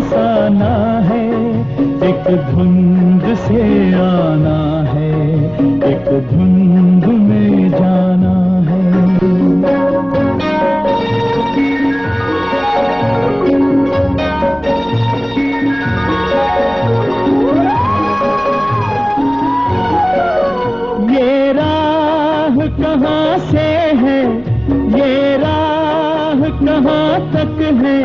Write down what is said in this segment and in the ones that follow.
बरसाना है, एक धुंध से आना है, एक धुंध में जाना है। ये राह कहाँ से है, ये राह कहाँ तक है,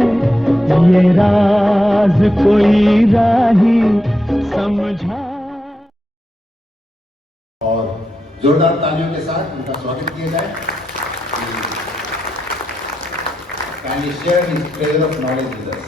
ये राज कोई राही समझा। और जोरदार तालियों के साथ उनका स्वागत किया जाए। Can you share his treasure of knowledge with us?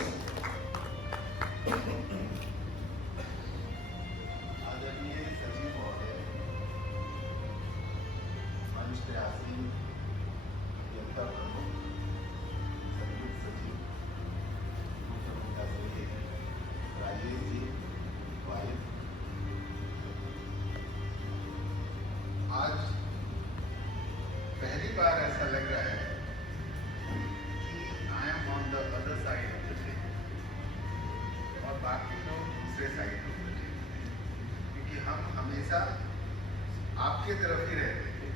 आज पहली बार ऐसा लग रहा है कि I am on the other side of the train और बाकी लोग दूसरे साइड ऑफ द ट्रेन, क्योंकि हम हमेशा आपके तरफ ही रहते थे।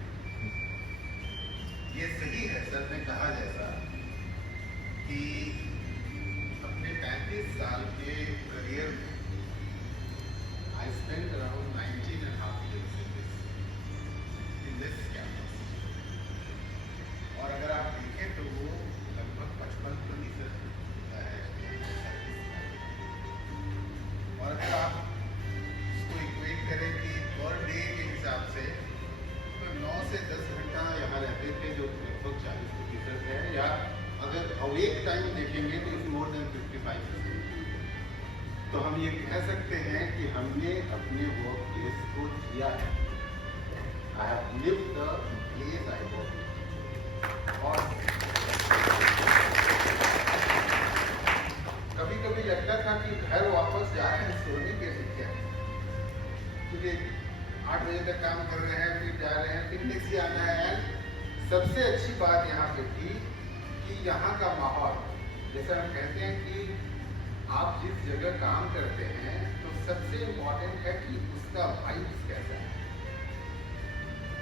ये सही है सर ने कहा जैसा कि अपने 35 साल के करियर में I spend around 19.5 years in this campus, और अगर आप देखें तो वो लगभग 55% होता है। और अगर आप इसको इक्वेट करें कि पर डे के हिसाब से तो 9 से 10 घंटा यहाँ रहते थे, जो लगभग 40% है, या अगर अवेक टाइम देखेंगे तो इट्स मोर देन 55%। तो हम ये कह सकते हैं कि हमने अपने वर्क प्लेस को जिया है। I have lived the place I work। और कभी कभी लगता था कि घर वापस जा रहे हैं सोने के लिए, क्या क्योंकि 8 बजे तक काम कर रहे हैं, फिर जा रहे हैं, फिर नेक्स्ट आना है। सबसे अच्छी बात यहाँ पे थी कि यहाँ का माहौल, जैसे हम कहते हैं कि आप जिस जगह काम करते हैं तो सबसे इम्पोर्टेंट है कि उसका वाइब्स कैसा है।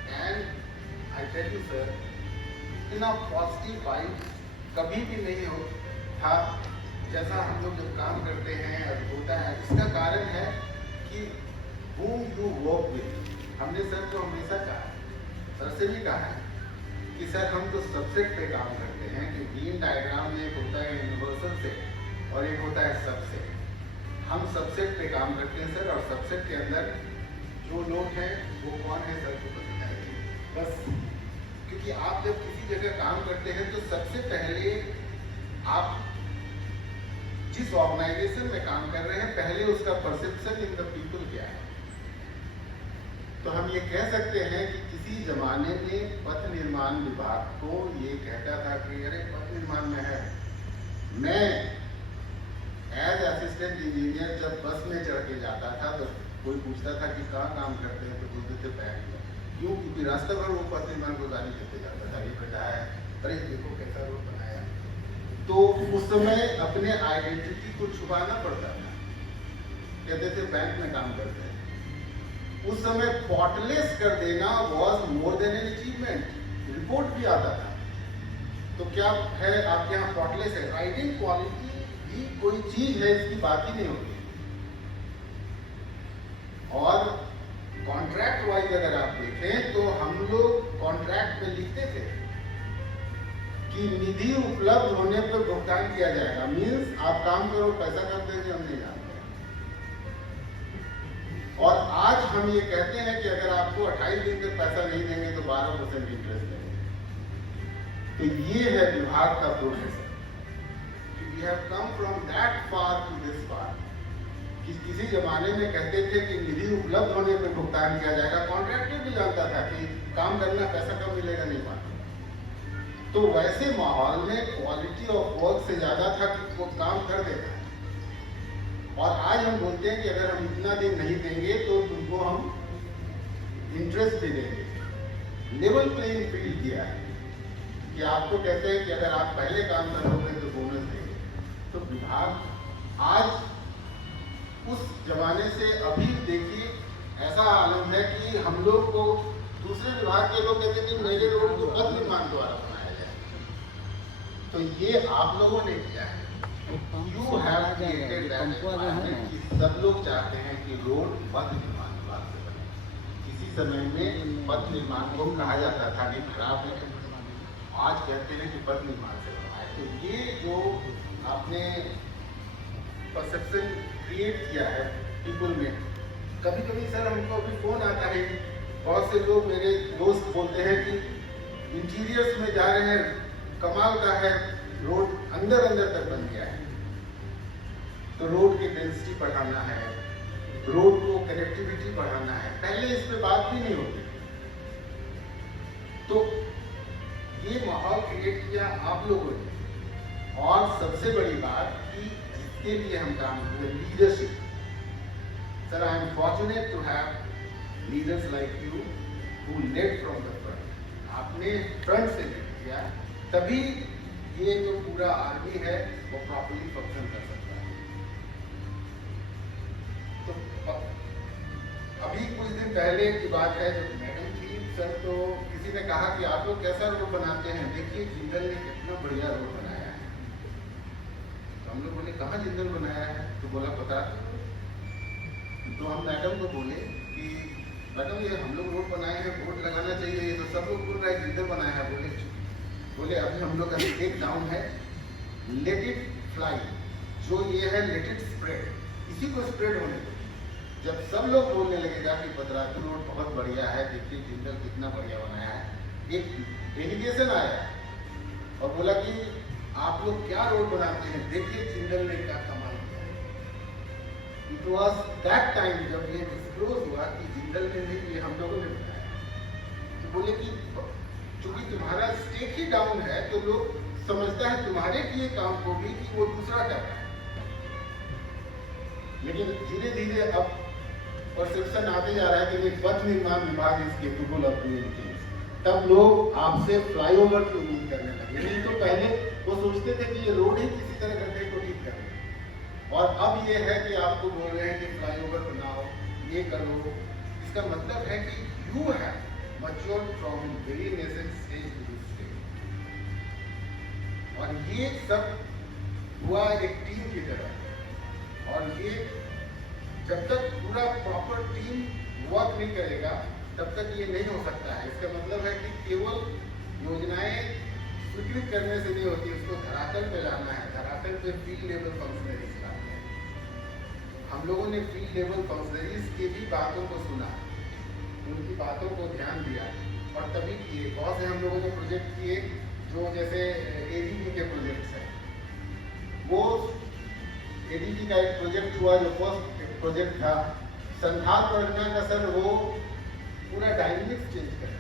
And I tell you sir, इतना पॉजिटिव वाइब्स कभी भी नहीं हो था जैसा हम लोग जब काम करते हैं और होता है। इसका कारण है कि whom you work with। हमने सर को हमेशा कहा है, सर से भी कहा है कि सर हम तो सबसेट पे काम करते हैं, कि बीन डायग्राम में एक होता है यूनिवर्सल से और एक होता है सबसेट। हम सबसेट पे काम करते हैं सर, और सबसेट के अंदर जो लोग हैं वो कौन है सर को पता है बस। क्योंकि आप जब किसी जगह काम करते हैं तो सबसे पहले आप जिस ऑर्गेनाइजेशन में काम कर रहे हैं, पहले उसका परसेप्शन इन द पीपल क्या है। तो हम ये कह सकते हैं कि किसी जमाने में पथ निर्माण विभाग को ये कहता था कि अरे पथ निर्माण में है। मैं एज असिस्टेंट इंजीनियर जब बस में चढ़ के जाता था तो कोई पूछता था कि कहाँ काम करते हैं, तो बोलते थे बैंक में। क्यों? क्योंकि रास्ते भर वो पथ निर्माण को गाली देते जाता था, ये बेटा है, अरे देखो कैसा रोड बनाया। तो उस समय अपने आइडेंटिटी को छुपाना पड़ता था, कहते थे बैंक में काम करते हैं। उस समय पॉटलेस कर देना was more than an achievement. Report भी आता था। तो क्या है आपके यहाँ पॉटलेस है, राइटिंग क्वालिटी भी कोई चीज है, इसकी बात ही नहीं होती। और कॉन्ट्रैक्ट वाइज अगर आप देखें तो हम लोग कॉन्ट्रैक्ट में लिखते थे कि निधि उपलब्ध होने पर भुगतान किया जाएगा। मीन्स आप काम करो, पैसा कब देंगे हम नहीं जानते। और आज हम ये कहते हैं कि अगर आपको 28 दिन तक पैसा नहीं देंगे तो 12% इंटरेस्ट देंगे। तो ये है विभाग का process. We have come from that far to this far। किसी जमाने में कहते थे कि निधि उपलब्ध होने पर भुगतान किया जाएगा। कॉन्ट्रैक्टर भी जानता था कि काम करना पैसा कब मिलेगा नहीं मालूम। तो वैसे माहौल में क्वालिटी ऑफ वर्क से ज्यादा था कि वो काम कर देता है। और आज हम बोलते हैं कि अगर हम इतना दिन नहीं देंगे तो तुमको हम इंटरेस्ट भी देंगे। लेवल प्लेइंग फील्ड किया है कि आपको कहते हैं कि अगर आप पहले काम करोगे तो बोनस देंगे। तो विभाग आज उस जमाने से अभी देखिए ऐसा आलम है कि हम लोग को दूसरे विभाग के लोग कहते हैं कि मेरे रोड को पथ निर्माण द्वारा बनाया जाए, तो ये आप लोगों ने किया है। You have created that environment कि सब लोग चाहते हैं कि रोड पथ निर्माण विभाग से बने। किसी समय में पथ निर्माण को कहा जाता था कि खराब है, आज कहते हैं कि पथ निर्माण से बनाए। तो ये जो आपने परसेप्शन क्रिएट किया है पीपल में, कभी कभी सर हमको अभी फोन आता है, बहुत से लोग मेरे दोस्त बोलते हैं कि इंटीरियर्स में जा रहे हैं, कमाल का है, रोड अंदर अंदर तक बन गया है, तो रोड की डेंसिटी बढ़ाना है, रोड को कनेक्टिविटी बढ़ाना है। पहले इस पे बात भी नहीं होती, तो ये माहौल क्रिएट किया आप लोगों ने। और सबसे बड़ी बात कि जिसके लिए हम काम कर रहे हैं, leadership. Sir, I am fortunate to have leaders like you who led from the front. आपने फ्रंट से लीड किया, तभी ये जो पूरा आर्मी है वो प्रॉपर्ली फंक्शन कर सकता है। तो अभी कुछ दिन पहले की बात है, जब मैडम थी सर, तो किसी ने कहा कि आप लोग कैसा रोड बनाते हैं, देखिए जिंदल ने कितना बढ़िया रोड बनाया है। तो हम लोग बोले कहाँ जिंदल बनाया है, तो बोला पता। तो हम मैडम को बोले कि मैडम ये हम लोग रोड बनाए हैं, बोर्ड लगाना चाहिए, ये तो सब लोग बोल रहा है जिंदल बनाया है। बोले अभी हम लोग का एक डाउन है, लेट इट फ्लाई, जो ये है लेट इट स्प्रेड, इसी को स्प्रेड होने दो। जब सब लोग बोलने लगेगा कि पतरातू रोड बहुत बढ़िया है, देखिए जिंदल कितना बढ़िया बनाया है। एक डेलीगेशन आया और बोला कि आप लोग क्या रोड बनाते हैं, देखिए जिंदल ने क्या कमाल किया है। इट वॉज दैट टाइम जब ये डिस्क्लोज हुआ कि जिंदल ने नहीं, ये हम लोगों ने बनाया। तो बोले कि क्योंकि तुम्हारा स्टेक ही डाउन है, तो लोग समझता है तुम्हारे किए काम को भी कि वो दूसरा कर रहा है। लेकिन धीरे धीरे अब परसेप्शन आते जा रहा है कि पथ निर्माण विभाग is capable of doing things, तब लोग आपसे फ्लाईओवर की उम्मीद करने लगे। नहीं तो पहले वो सोचते थे कि ये रोड ही किसी तरह गड्ढे को ठीक करें, और अब ये है कि आपको बोल रहे हैं कि फ्लाईओवर बनाओ, ये करो। इसका मतलब है कि you have matured from very nascent stage to this stage, और ये सब हुआ एक टीम की तरह। और ये जब तक पूरा प्रॉपर टीम वर्क नहीं करेगा तब तक ये नहीं हो सकता है। इसका मतलब है कि केवल योजनाएं स्वीकृत करने से नहीं होती, उसको धरातल पे लाना है। धरातल पे फील्ड लेवल फंक्शनरीज लाते हैं। हम लोगों ने फील्ड लेवल फंक्शनरीज की भी बातों को सुना, उनकी बातों को ध्यान दिया और तभी किए। बहुत से हम लोगों ने प्रोजेक्ट किए, जो जैसे एडीपी के प्रोजेक्ट्स हैं। वो एडीपी का एक प्रोजेक्ट हुआ, जो फर्स्ट प्रोजेक्ट था संथाल परियोजना का सर, वो पूरा डायनेमिक्स चेंज कर।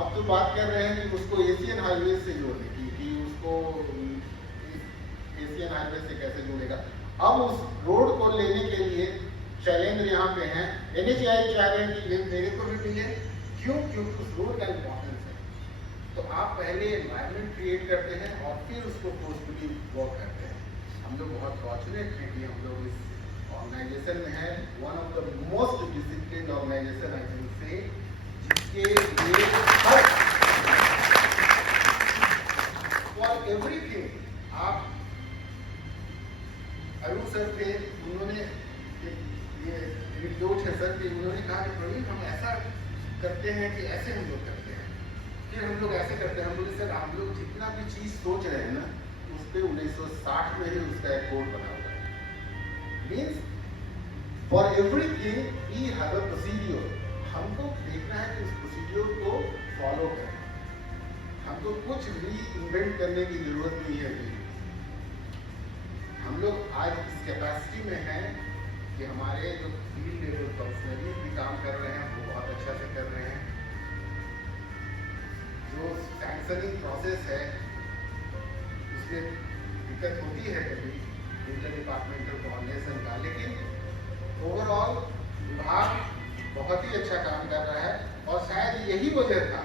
अब तो बात कर रहे हैं कि उसको एशियन हाईवे से जोड़ने की, कि उसको एशियन हाईवे से कैसे जोड़ेगा। अब उस रोड को लेने के लिए शैलेंद्र यहाँ पे हैं, NHAI चाह रहे हैं कि ये मेरे को भी मिले। क्यों? क्योंकि उस रोड का इम्पोर्टेंस है। तो आप पहले एनवायरनमेंट क्रिएट करते हैं और फिर उसको फोर्सफुली वर्क करते हैं। हम लोग बहुत फॉर्चुनेट हैं कि हम लोग इस ऑर्गेनाइजेशन में हैं, one of the most disciplined organisation I can say, जिसके लिए हर फॉर एवरीथिंग आप अरुण सर थे, उन्होंने ये रिपोर्ट है सर कि उन्होंने कहा कि प्रवीण हम ऐसा करते हैं कि ऐसे हम लोग करते हैं, फिर हम लोग ऐसे करते हैं। हम बोले सर हम लोग जितना भी चीज़ सोच रहे हैं ना, उस पर 1960 में ही उसका एक कोड बना हुआ है। Means for everything we have a procedure. हमको देखना है कि उस प्रोसीड्योर को फॉलो करें, हमको कुछ भी इन्वेंट करने की जरूरत नहीं है। हम लोग आज इस कैपेसिटी में हैं कि हमारे जो फील्ड लेवल फंक्शनरीज भी काम कर रहे हैं, वो बहुत अच्छा से कर रहे हैं। जो सैंक्शनिंग प्रोसेस है उसमें दिक्कत होती है कभी इंटर डिपार्टमेंटल कोऑर्डिनेशन का, लेकिन ओवरऑल विभाग बहुत ही अच्छा काम कर रहा है। और शायद यही वजह था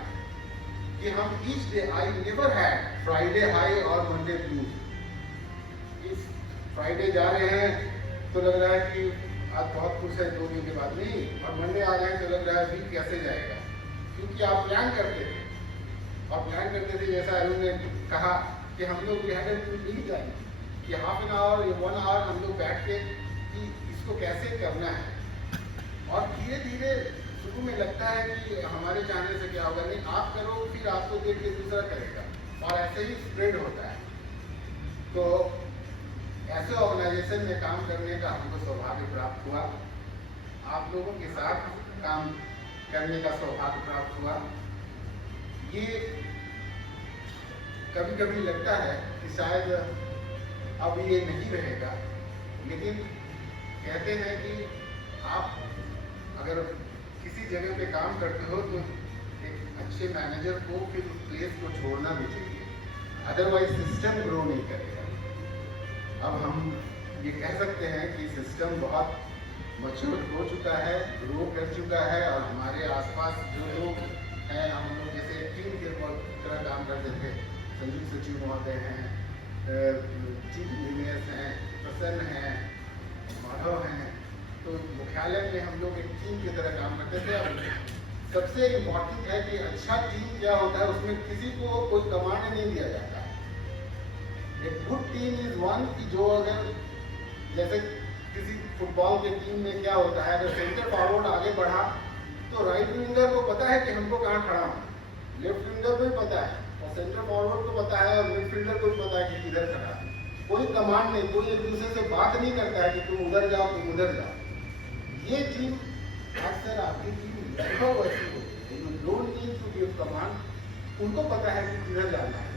कि हम each day, I never had Friday high और मंडे ब्लू। इस फ्राइडे जा रहे हैं तो लग रहा है कि आज बहुत खुश है, 2 दिन के बाद नहीं, और मंडे आ रहे हैं तो लग रहा है वीक कैसे जाएगा, क्योंकि आप प्लान करते थे। और प्लान करते थे, जैसा अरुण ने कहा कि हम लोग भी है नहीं जाएंगे कि हाफ एन आवर या 1 आवर हम लोग बैठ के कि इसको कैसे करना है। और धीरे धीरे शुरू में लगता है कि हमारे चाहने से क्या होगा, नहीं आप करो, फिर आपको देख के दूसरा करेगा, और ऐसे ही स्प्रेड होता है। तो ऐसे ऑर्गेनाइजेशन में काम करने का हमको सौभाग्य प्राप्त हुआ, आप लोगों के साथ काम करने का सौभाग्य प्राप्त हुआ। ये कभी कभी लगता है कि शायद अब ये नहीं रहेगा, लेकिन कहते हैं कि आप अगर किसी जगह पे काम करते हो तो एक अच्छे मैनेजर को फिर उस प्लेस को छोड़ना भी चाहिए, अदरवाइज सिस्टम ग्रो नहीं करेगा। अब हम ये कह सकते हैं कि सिस्टम बहुत मैच्योर हो चुका है, ग्रो कर चुका है, और हमारे आसपास जो लोग हैं, हम लोग जैसे टीम के तरह काम करते थे, संयुक्त सचिव महोदय हैं, चीफ इंजीनियर्स हैं, प्रसन्न हैं, माधव हैं, तो मुख्यालय में हम लोग एक टीम की तरह काम करते थे। अब सबसे इम्पोर्टेंट है कि अच्छा टीम क्या होता है, उसमें किसी को कोई कमांड नहीं दिया जाता। एक गुड टीम इज वन की जो अगर जैसे किसी फुटबॉल के टीम में क्या होता है, अगर सेंटर फॉरवर्ड आगे बढ़ा तो राइट विंगर को पता है कि हमको कहाँ खड़ा होना, लेफ्ट विंगर को भी पता है, और सेंटर फॉरवर्ड को पता है, और मिडफील्डर को भी पता है कि किधर खड़ा है। कोई कमांड नहीं, कोई एक दूसरे से बात नहीं करता है कि तुम उधर जाओ, तुम उधर जाओ। ये टीम अक्सर आपकी टीम लगभग वैसी होती है, you don't need to give command, उनको पता है कि किधर जाना है,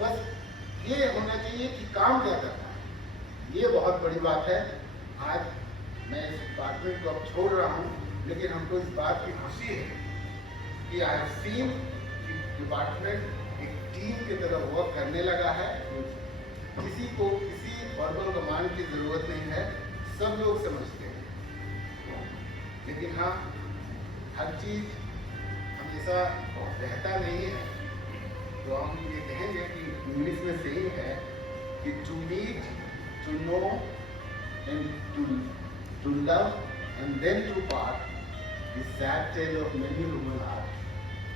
बस ये होना चाहिए कि काम क्या करना है। ये बहुत बड़ी बात है। आज मैं इस डिपार्टमेंट को अब छोड़ रहा हूँ, लेकिन हमको इस बात की खुशी है कि आई हैव सीन कि डिपार्टमेंट एक टीम की तरह वर्क करने लगा है। किसी को किसी वर्बल कमांड की जरूरत नहीं है, सब लोग समझते हैं। लेकिन हाँ, हर चीज हमेशा रहता नहीं है, तो हम ये कहेंगे कि इंग्लिश में सही है कि to meet, to know and to love and then to part, the sad tale of many human heart.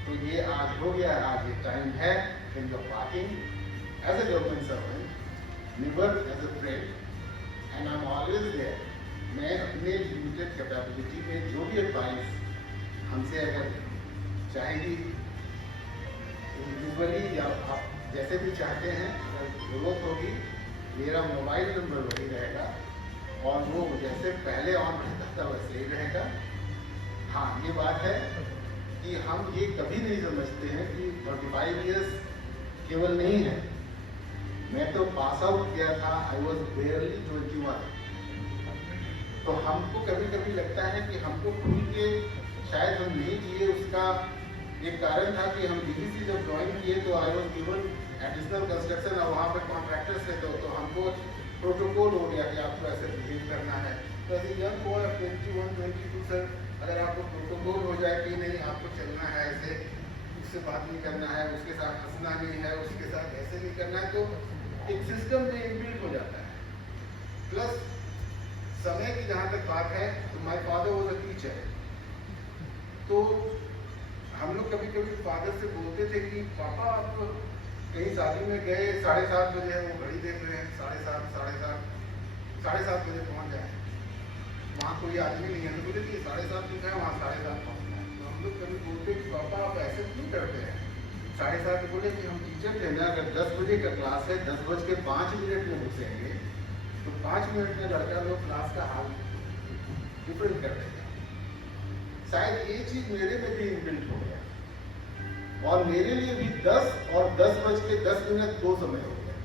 तो ये आज हो गया, आज ये टाइम है in the parting as a government servant, never as a friend, and I'm always there। मैं अपने लिमिटेड कैपेबिलिटी में जो भी एडवाइस हमसे अगर चाहेगी इंडिविजुअली या आप जैसे भी चाहते हैं, अगर जरूरत होगी, मेरा मोबाइल नंबर वही रहेगा, और वो जैसे पहले ऑन रहता था वैसे ही रहेगा। हाँ, ये बात है कि हम ये कभी नहीं समझते हैं कि 35 ईयर्स केवल नहीं है। मैं तो पास आउट किया था, आई वॉज बेयरली 21। तो हमको कभी कभी लगता है कि हमको खुल के शायद हम नहीं किए। उसका एक कारण था कि हम डीवीसी जब ज्वाइन किए तो I was given additional construction, और वहाँ पर कॉन्ट्रैक्टर्स थे, तो हमको प्रोटोकॉल हो गया कि आपको ऐसे बिहेव करना है। तो ऐसे यंग बॉय 21, 22 सर, अगर आपको प्रोटोकॉल हो जाए कि नहीं आपको चलना है ऐसे, उससे बात नहीं करना है, उसके साथ हंसना नहीं है, उसके साथ ऐसे नहीं करना है, तो एक सिस्टम में इनबिल्ट हो जाता है। प्लस समय की जहाँ तक बात है, तो my father was a teacher, तो हम लोग कभी कभी फादर से बोलते थे कि पापा आप कहीं शादी में गए, 7:30 बजे है, वो घड़ी देख रहे हैं 7:30 बजे पहुँच जाए, वहाँ कोई आदमी नहीं है, तो बोले कि 7:30 बजे वहाँ 7:30 पहुँचना है। तो हम लोग कभी बोलते कि पापा आप ऐसे क्यों करते हैं 7:30? बोले कि हम टीचर थे ना, अगर 10 बजे का क्लास है, 10:05 में घुसेंगे तो 5 मिनट में लड़का लोग क्लास का हाल डिफरेंट कर देगा। शायद ये चीज मेरे में भी इनबिल्ट हो गया, और मेरे लिए भी 10 और 10:10 दो समय हो गया।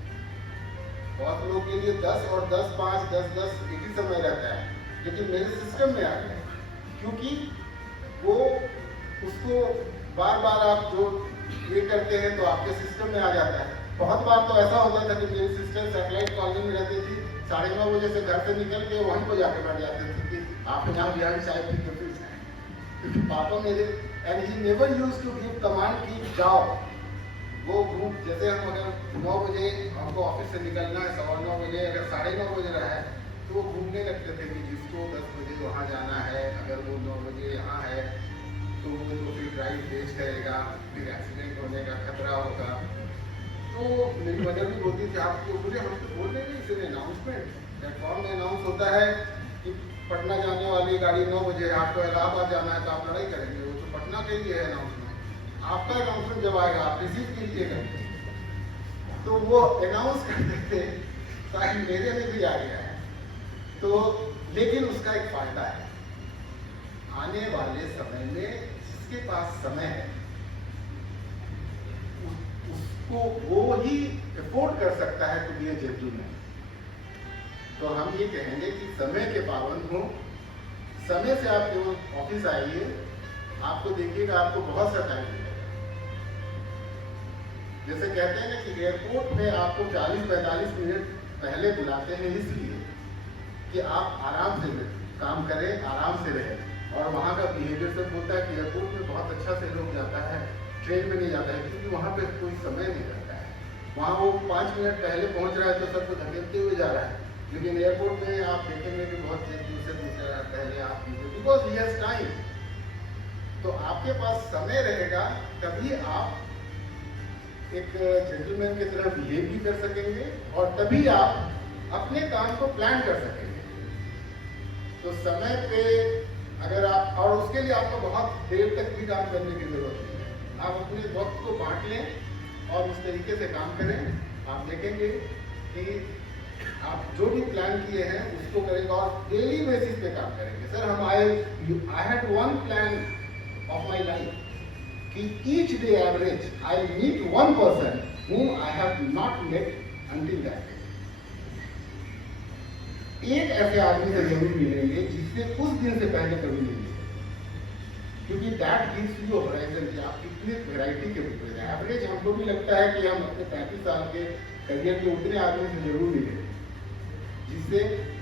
बहुत लोगों के लिए 10 और 10:05, 10:10 एक ही समय रहता है, लेकिन मेरे सिस्टम में आ गया, क्योंकि वो उसको बार बार आप जो ये करते हैं तो आपके सिस्टम में आ जाता है। बहुत बार तो ऐसा होता था कि मेरी सिस्टर सैटेलाइट कॉलोनी में रहती थी, 9:30 बजे से घर से निकल के वहीं पर जाके बैठ जाते थे कि आप यहाँ बिहार साइड की ऑफिस है। पापा मेरे, and he never used to give command कि जाओ, वो घूम, जैसे हम अगर 9 बजे हमको ऑफिस से निकलना है, 9:15 बजे, अगर 9:30 बजे रहा है तो वो घूमने लगते थे कि जिसको 10 बजे वहाँ जाना है, अगर वो 9 बजे यहाँ है तो वो तो फिर ड्राइव वेस्ट करेगा, फिर एक्सीडेंट होने का खतरा होगा। तो मेरी मदर भी बोलती थी, आपको मुझे हम तो बोल रहे नहीं, सिर्फ अनाउंसमेंट प्लेटफॉर्म में अनाउंस होता है कि पटना जाने वाली गाड़ी 9 बजे है, आपको इलाहाबाद जाना है तो आप लड़ाई करेंगे, वो तो पटना के लिए है अनाउंसमेंट। आपका अनाउंसमेंट जब आएगा आप रिसीव कीजिएगा। तो वो अनाउंस करते थे, ताकि मेरे में भी आ गया है। तो लेकिन उसका एक फायदा है, आने वाले समय में जिसके पास समय है उसको वो ही अफोर्ड कर सकता है टू बी ए जेंटलमैन। तो हम ये कहेंगे कि समय के पाबंद हो, समय से आप केवल ऑफिस आइए, आपको देखिएगा आपको बहुत सा टाइम मिलेगा। जैसे कहते हैं ना कि एयरपोर्ट में आपको 40-45 मिनट पहले बुलाते हैं इसलिए कि आप आराम से काम करें, आराम से रहें। और वहाँ का बिहेवियर सब होता है कि एयरपोर्ट में बहुत अच्छा से लोग जाता है, ट्रेन में नहीं जाता है, क्योंकि वहाँ पे कोई समय नहीं रहता है। वहाँ वो 5 मिनट पहले पहुँच रहा है तो सबको धकेलते हुए जा रहा है, लेकिन एयरपोर्ट में आप देखेंगे कि बहुत दूसरे पहले आप बिकॉज ही हैज टाइम। तो आपके पास समय रहेगा तभी आप एक जेंटलमैन की तरह बिहेव भी कर सकेंगे और तभी आप अपने काम को प्लान कर सकेंगे। तो समय पे अगर आप, और उसके लिए आपको बहुत देर तक भी काम करने की जरूरत नहीं है, आप अपने वक्त को बांट लें और उस तरीके से काम करें। आप देखेंगे कि आप जो भी प्लान किए हैं उसको करेंगे और डेली बेसिस पे काम करेंगे। सर हम I had one plan of my life कि each day average I meet one person whom I have not met until that day। एक ऐसे आदमी से जरूर मिलेंगे जिससे उस दिन से पहले कभी नहीं मिले, क्योंकि दैट गिव्स यू होराइजन कि आप कितने वैरायटी के रुपए हैं। एवरेज हमको भी लगता है कि हम अपने 35 साल के करियर के उतने आदमी से जरूर मिले जिससे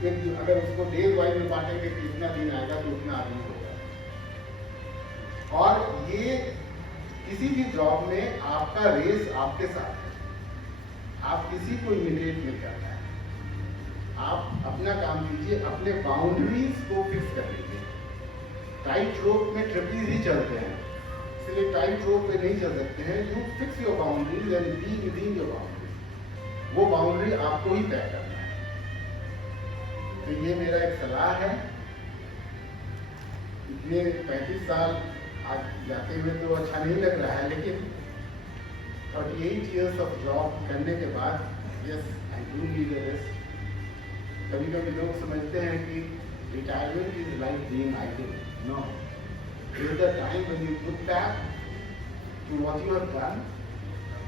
एक, अगर उसको डेज वाइज में बांटेंगे कि इतना दिन आएगा तो उतना आदमी होगा। और ये किसी भी जॉब में आपका रेस आपके साथ है, आप किसी को इमिटेट नहीं करना है। आप अपना काम कीजिए, अपने बाउंड्रीज को फिक्स कर लीजिए। टाइट रोप में ट्रेपीज ही चलते हैं, इसलिए टाइट रोप पे नहीं चल सकते हैं। You fix your boundaries and be within your boundaries. वो बाउंड्री आपको ही तय करना है। तो ये मेरा एक सलाह है। इतने 35 साल आज जाते हुए तो अच्छा नहीं लग रहा है, लेकिन 38 इयर्स ऑफ जॉब करने के बाद yes I do need a rest. कभी कभी लोग समझते हैं कि retirement is like being idle. No, it is the time when you look back to what you have done,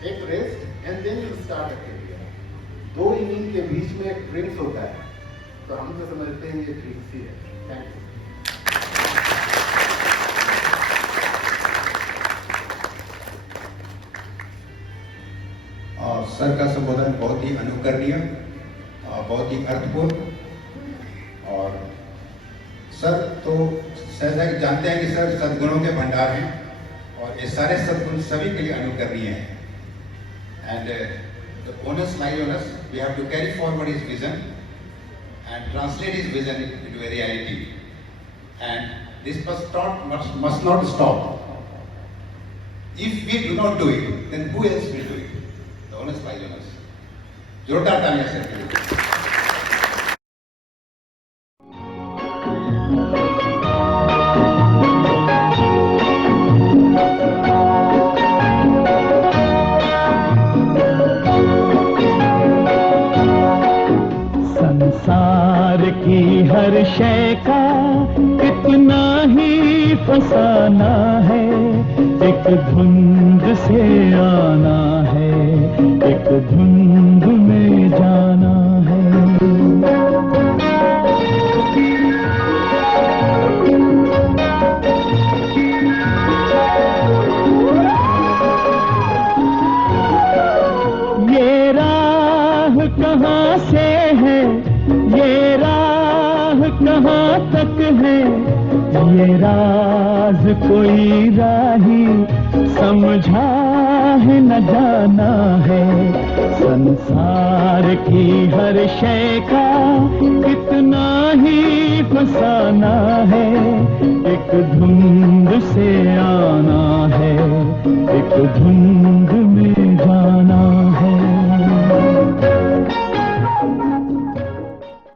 take rest and then you start a career. 2 inning के बीच में एक ड्रिंक्स होता है, तो हम तो समझते हैं ये ड्रिंक्स ही है। Thank you. सर का संबोधन बहुत ही अनुकरणीय, बहुत ही अर्थपूर्ण। और सर तो सहसा कि जानते हैं कि सर सद्गुणों के भंडार हैं और ये सारे सद्गुण सभी के लिए अनुकरणीय हैं। And the onus lies on us. We have to carry forward his vision and translate his vision into a reality. And this must not stop. If we do not do it, then who else will do it? The onus lies on us. जोरदार तालियां sir के लिए। संसार की हर शय का कितना ही फसाना है, एक धुंध से आना है, एक धुंध में जाना है। ये राह कहाँ से है, ये राह कहाँ तक है, ये राज कोई राही समझा है न जाना है, संसार की हर शय का कितना ही फसाना है, एक धुंध से आना है, एक धुंध